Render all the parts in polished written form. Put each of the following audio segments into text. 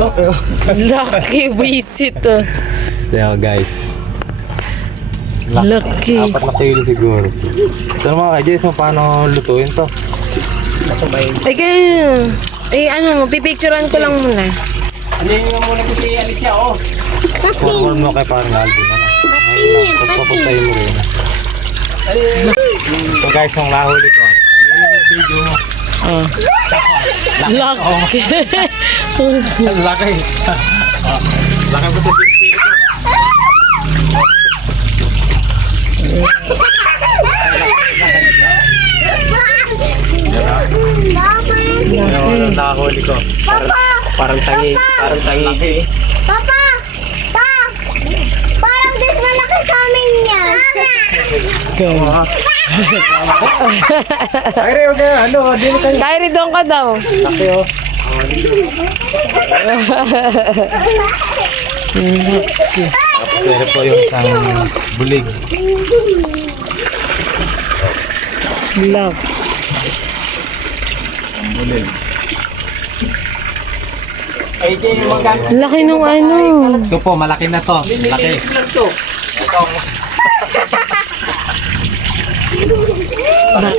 Lucky visit. Yeah, guys. Lucky. 4 na kilo siguro. Ito mga ka-Jason, paano lutuin to? Ay kaya, ano, pipicturean ko lang muna. Ano yung muna ko si Alicia, oh. Forward mo kay parang Alvin. Tapos papuntahin mo rin. So guys, yung nahuli ko. Yung video mo. Lucky. Laki. Laki pa sa video ko. Yung nahuli ko. Parang tangi. Parang tangi. Papa! Pa! Parang mas malaki sa amin yan. Ay, Reo, ano? Dili kayo. Kyrie, doon ka daw. Laki, oh. Tapos ito po yung isang bulig. Love. Bulig. Ay, Jay, yung mga Laki nung ano. Ito po, malaki na to. Laki. lang to. Ito,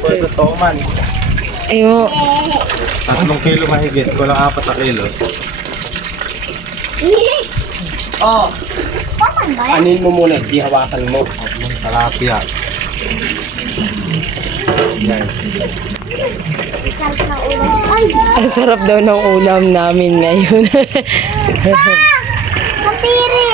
ito, man. Ayo. 3 kilo mahigit. Kulang 4 na kilo. Oh! Papan ba yan? Anin mo muna, di hawakan mo. Talapia. Yan. Sarap na ulam. Ay! Ang sarap daw ng ulam namin ngayon. Kapiri!